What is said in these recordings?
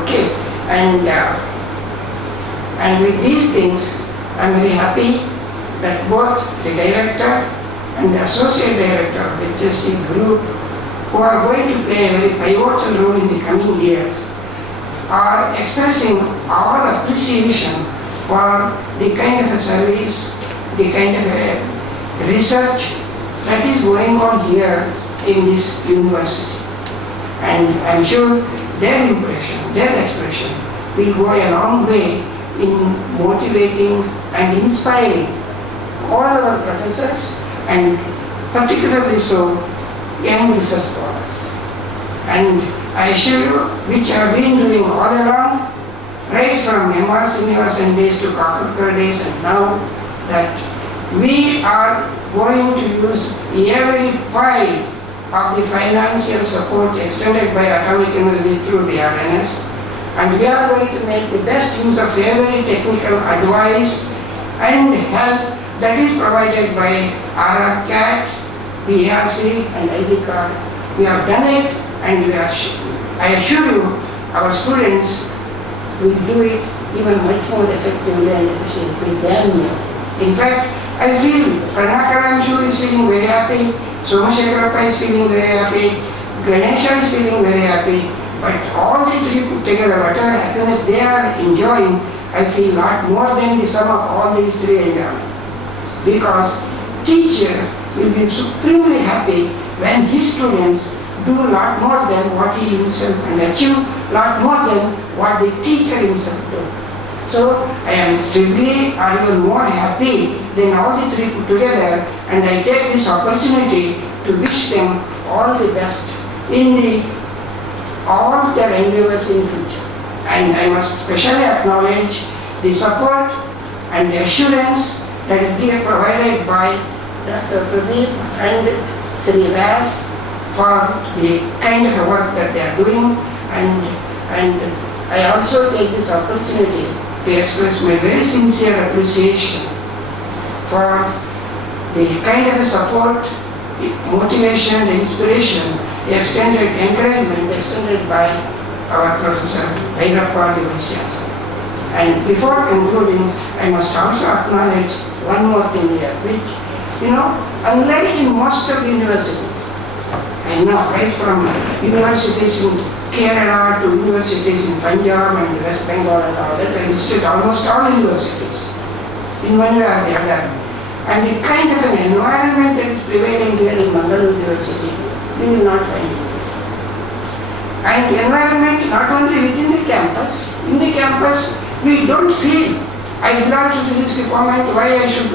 Okay, and with these things, I'm very happy that both the director and the associate director of the HSC group, who are going to play a very pivotal role in the coming years, are expressing our appreciation for the kind of a service, the kind of a research that is going on here in this university. And I'm sure their impression, their expression will go a long way in motivating and inspiring all our professors, and particularly so young research scholars. And I assure you, which I have been doing all along, right from M.R. Srinivasan days to Kakurkar days, and now that we are going to use every pie of the financial support extended by Atomic Energy through the RNS, and we are going to make the best use of every technical advice and help that is provided by RRCAT, BRC and IGCAR. We have done it, and I assure you, our students will do it even much more effectively and efficiently than me. In fact, I feel Karnakar, I'm sure, is feeling very happy, Somashekarappa is feeling very happy, Ganesha is feeling very happy, but all the three put together, whatever happiness they are enjoying, I feel lot more than the sum of all these three enjoying. Because teacher will be supremely happy when his students do a lot more than what he himself and achieve a lot more than what the teacher himself do. So I am triply or even more happy than all the three put together, and I take this opportunity to wish them all the best in all their endeavors in future. And I must specially acknowledge the support and the assurance that is being provided by Dr. Pradeep and Sri Vyas for the kind of work that they are doing, and I also take this opportunity to express my very sincere appreciation for the kind of support, the motivation, the inspiration, the extended encouragement extended by our Professor Bhairappa, the Vice Chancellor. And before concluding, I must also acknowledge one more thing here, which, unlike in most of the universities, I know right from universities in Kerala to universities in Punjab and West Bengal and all that, I visited almost all universities in one way or the other. And the kind of an environment that is prevailing here in Mangalore University, we will not find it. And the environment not only within the campus, in the campus we don't feel, I belong to the physics department, why I should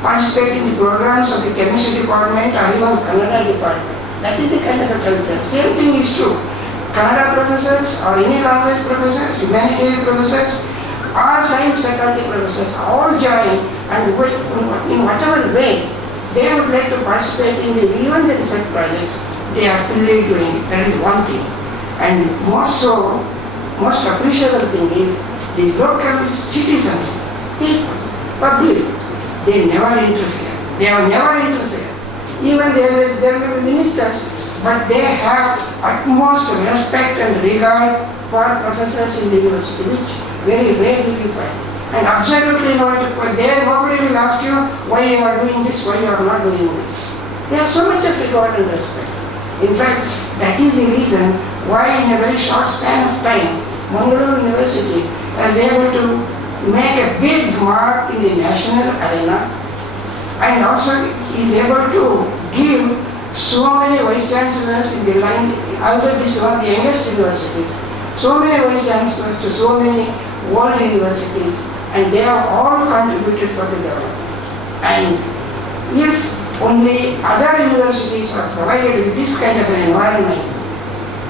participate in the programs of the chemistry department or even Kannada department. That is the kind of a culture. Same thing is true. Kannada professors or any language professors, humanitarian professors, or science faculty professors all join, and in whatever way they would like to participate in even the research projects, they are fully doing it. That is one thing. And most appreciable thing is the local citizens, people, public, they never interfere. They have never interfered. Even there may be ministers, but they have utmost respect and regard for professors in the university, which very rarely we find. And absolutely nobody will ask you why you are doing this, why you are not doing this. They have so much of regard and respect. In fact, that is the reason why in a very short span of time, Mangalore University was able to make a big mark in the national arena, and also is able to give so many vice chancellors in the line, although this is one of the youngest universities, so many vice chancellors to so many world universities, and they have all contributed for the development. And if only other universities are provided with this kind of an environment,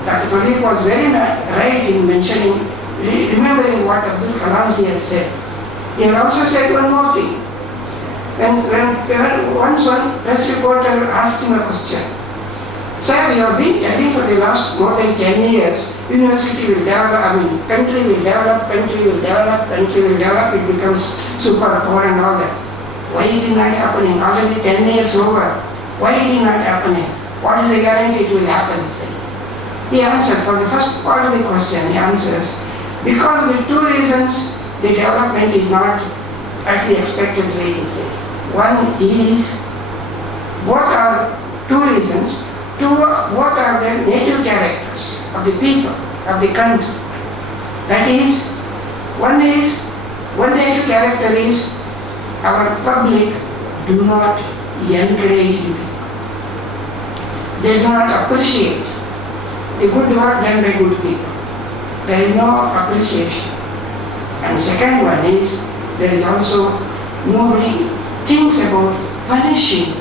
Dr. Pradeep was very right in mentioning, remembering what Abdul Kalam has said. He has also said one more thing. Once one press reporter asked him a question, "Sir, you have been telling for the last more than 10 years, university will develop, country will develop, it becomes super poor and all that. Why it is not happening? Already 10 years over. Why it is not happening? What is the guarantee it will happen?" He said. He answered, for the first part of the question, he answers, Because the two reasons the development is not at the expected rate, he says. One is, both are two reasons, both are the native characters of the people, of the country. That is, one native character is our public do not encourage the people. They do not appreciate the good work done by good people. There is no appreciation. And second one is, there is also nobody thinks about punishing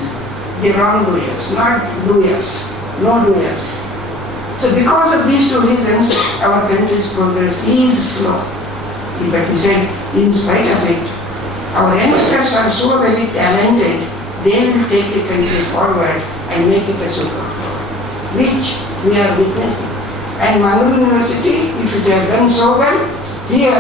the wrongdoers, not doers, no doers. So because of these two reasons, our country's progress is slow. But he said, in spite of it, our youngsters are so very talented, they will take the country forward and make it a superpower, which we are witnessing. And Mangalore University, if it has done so well, here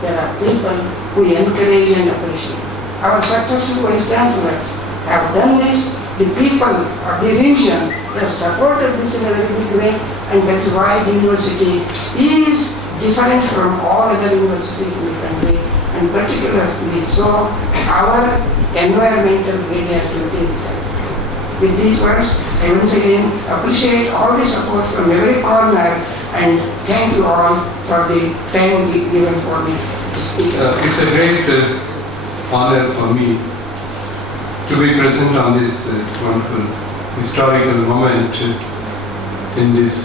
there are people who encourage and appreciate. Our successful vice chancellors have done this. The people of the region have supported this in a very big way, and that is why the university is different from all other universities in the country, and particularly so our environmental radioactivity research. With these words, I once again appreciate all the support from every corner, and thank you all for the time given for me to speak. It's a great honor for me to be present on this wonderful historical moment in this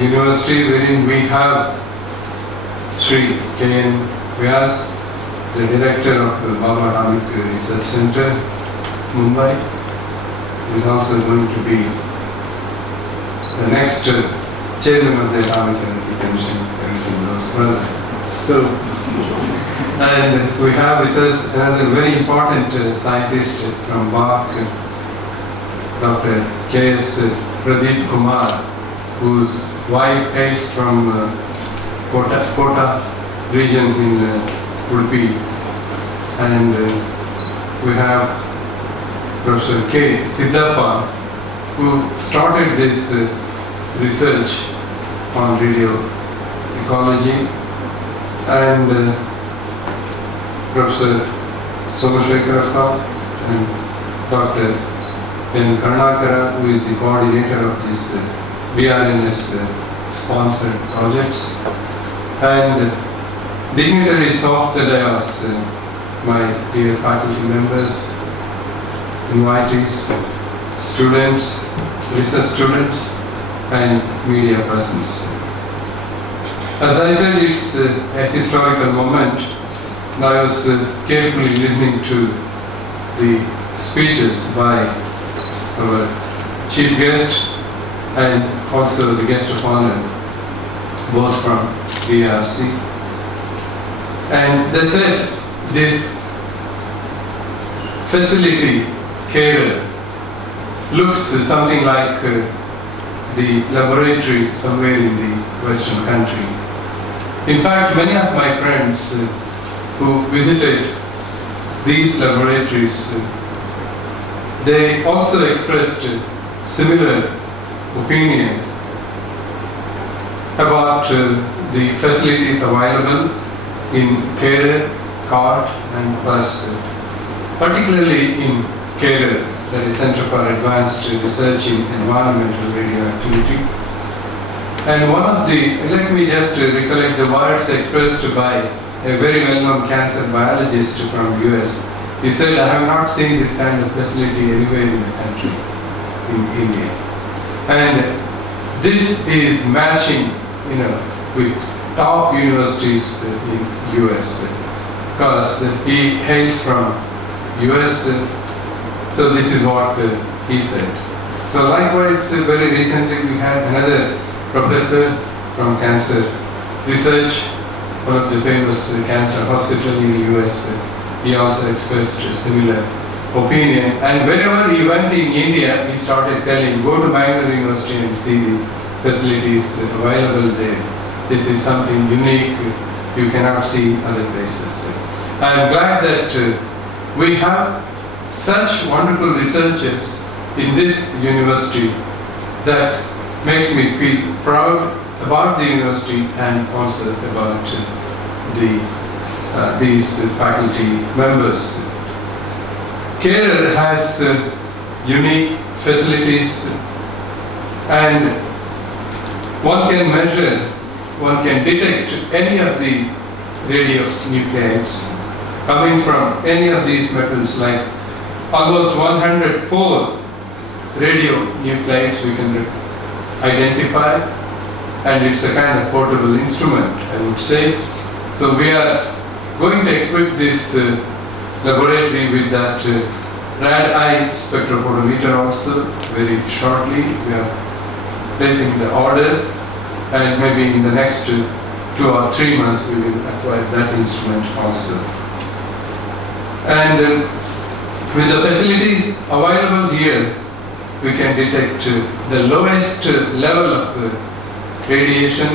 university, wherein we have Sri K.N. Vyas, the director of the Baba Ramik Research Center, Mumbai, who is also going to be the next chairman of the Atomic Energy Commission, everything goes well. So, and we have with us another very important scientist from BARC, Dr. K.S. Pradeep Kumar, whose wife hails from Kota region in Udupi, and we have Professor K. Siddhappa, who started this research on radio ecology, and Professor Somashekharappa and Dr. N. Karnakara, who is the coordinator of this BRNS sponsored projects, and dignitaries of the dais, my dear faculty members, invitees, students, research students, and media persons. As I said, it's a historical moment. I was carefully listening to the speeches by our chief guest and also the guest of honor, both from BRC. And they said this facility, CARER, looks something like the laboratory somewhere in the Western country. In fact, many of my friends who visited these laboratories, they also expressed similar opinions about the facilities available in CARER, CART, and plus particularly in CARER, that is Center for Advanced Research in Environmental Radioactivity. And one of the, let me just recollect the words expressed by a very well-known cancer biologist from US. He said, I have not seen this kind of facility anywhere in the country, in India. And this is matching, with top universities in US, because he hails from US, so this is what he said. So likewise, very recently we had another professor from cancer research, one of the famous cancer hospital in the US. He also expressed a similar opinion. And wherever he went in India, he started telling, go to Bangalore University and see the facilities available there. This is something unique you cannot see other places. I am glad that we have such wonderful researchers in this university that makes me feel proud about the university and also about these faculty members. CARER has unique facilities, and one can measure, one can detect any of the radionuclides coming from any of these metals, like almost 104 radionuclides we can identify, and it's a kind of portable instrument, I would say. So we are going to equip this laboratory with that rad-eye spectrophotometer also very shortly. We are placing the order, and maybe in the next 2 or 3 months we will acquire that instrument also. And with the facilities available here, we can detect the lowest level of radiation,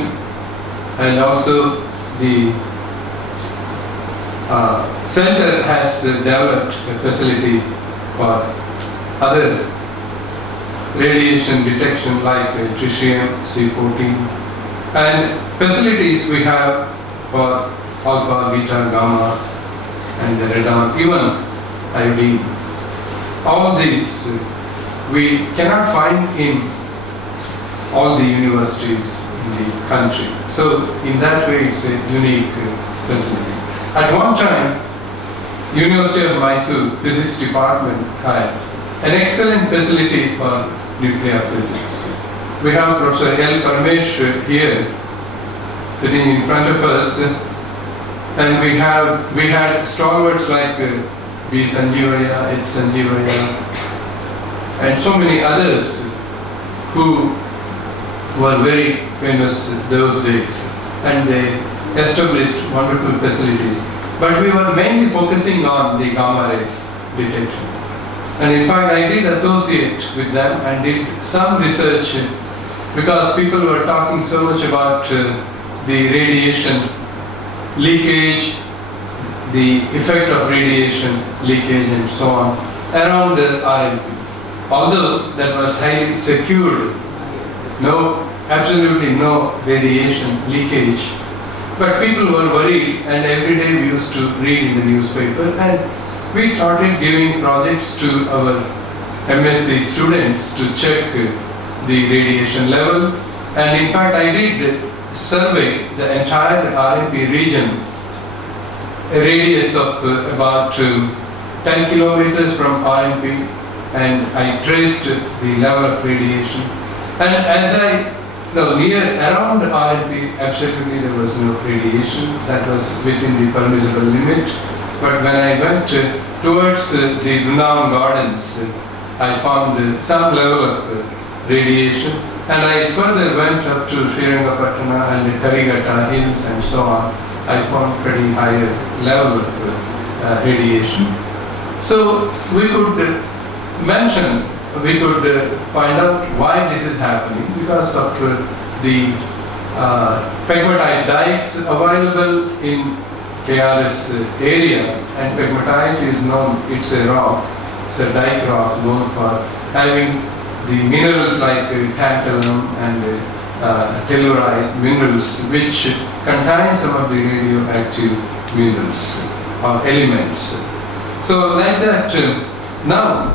and also the center has developed a facility for other radiation detection like tritium, C14, and facilities we have for alpha, beta, gamma, and the radon, even iodine. All these we cannot find in all the universities in the country. So in that way it's a unique facility. At one time, University of Mysore Physics Department had an excellent facility for nuclear physics. We have Professor L. Parmesh here sitting in front of us, and we had stalwarts like B. Sanjeevaya, H. Sanjeevaya, and so many others who were very famous those days, and they established wonderful facilities. But we were mainly focusing on the gamma ray detection. And in fact, I did associate with them and did some research, because people were talking so much about the radiation leakage, the effect of radiation leakage and so on around the RMP. Although that was highly secured, absolutely no radiation leakage, but people were worried, and every day we used to read in the newspaper, and we started giving projects to our MSc students to check the radiation level. And in fact, I did survey the entire RMP region, a radius of about 10 kilometers from RMP, and I traced the level of radiation. And as around RMP, absolutely there was no radiation. That was within the permissible limit. But when I went towards the Vrindavan Gardens, I found some level of radiation, and I further went up to Srirangapatna and the Karigata hills and so on. I found pretty higher level of radiation. So we could find out why this is happening, because of the pegmatite dikes available in KRS area, and pegmatite is known, it's a rock, it's a dike rock known for having the minerals like tantalum and telluride minerals, which contain some of the radioactive minerals or elements. So like that, now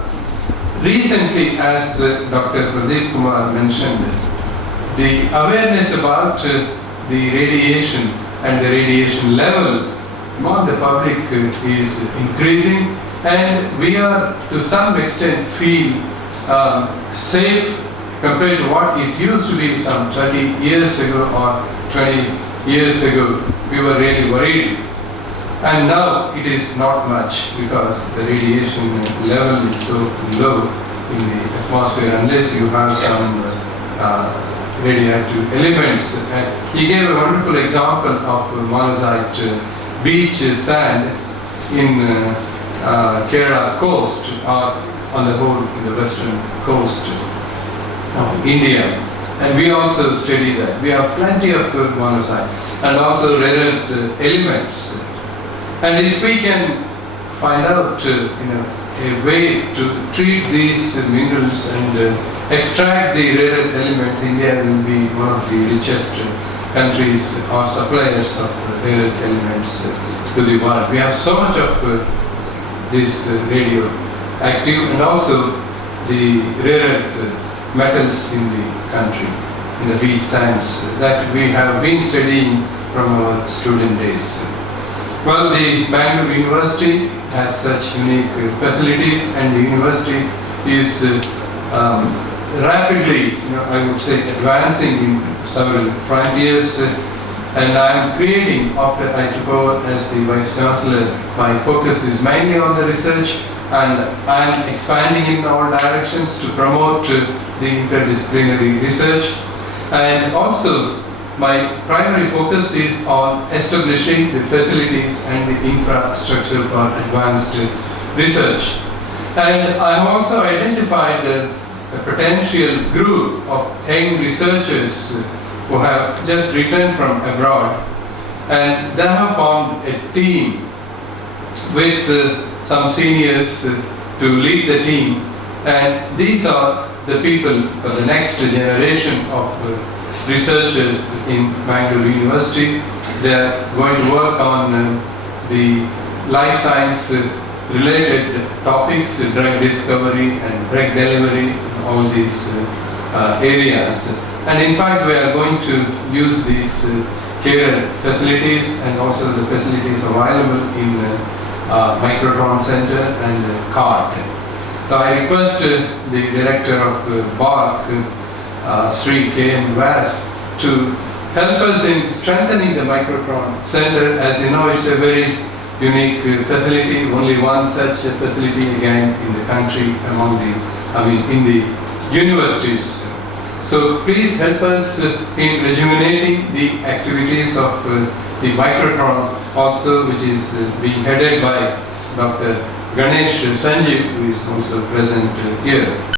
recently, as Dr. Pradeep Kumar mentioned, the awareness about the radiation and the radiation level among the public is increasing, and we are to some extent feel safe compared to what it used to be some 30 years ago or 20 years ago. We were really worried, and now it is not much, because the radiation level is so low in the atmosphere unless you have some radioactive elements. He gave a wonderful example of monazite beach sand in Kerala coast, or on the whole in the western coast of India. And we also study that. We have plenty of monazite and also rare earth elements. And if we can find out a way to treat these minerals and extract the rare earth elements, India will be one of the richest countries are suppliers of rare earth elements to the world. We have so much of this radioactive and also the rare earth metals in the country, in the field science that we have been studying from our student days. Well, the Bangalore University has such unique facilities, and the university is rapidly, I would say, advancing in several frontiers. And I am creating, after I took over as the Vice Chancellor, my focus is mainly on the research, and I am expanding in all directions to promote the interdisciplinary research. And also, my primary focus is on establishing the facilities and the infrastructure for advanced research. And I have also identified a potential group of young researchers who have just returned from abroad, and they have formed a team with some seniors to lead the team. And these are the people for the next generation of researchers in Bangalore University. They are going to work on the life science related topics, drug discovery and drug delivery, all these areas. And in fact, we are going to use these CARER facilities and also the facilities available in Microtron Center and CART. So I request the director of BARC, Sri K.M. Vas, to help us in strengthening the Microtron Center. As you know, it's a very unique facility, only one such facility again in the country in the universities. So please help us in rejuvenating the activities of the Microtron also, which is being headed by Dr. Ganesh Sanjeev, who is also present here.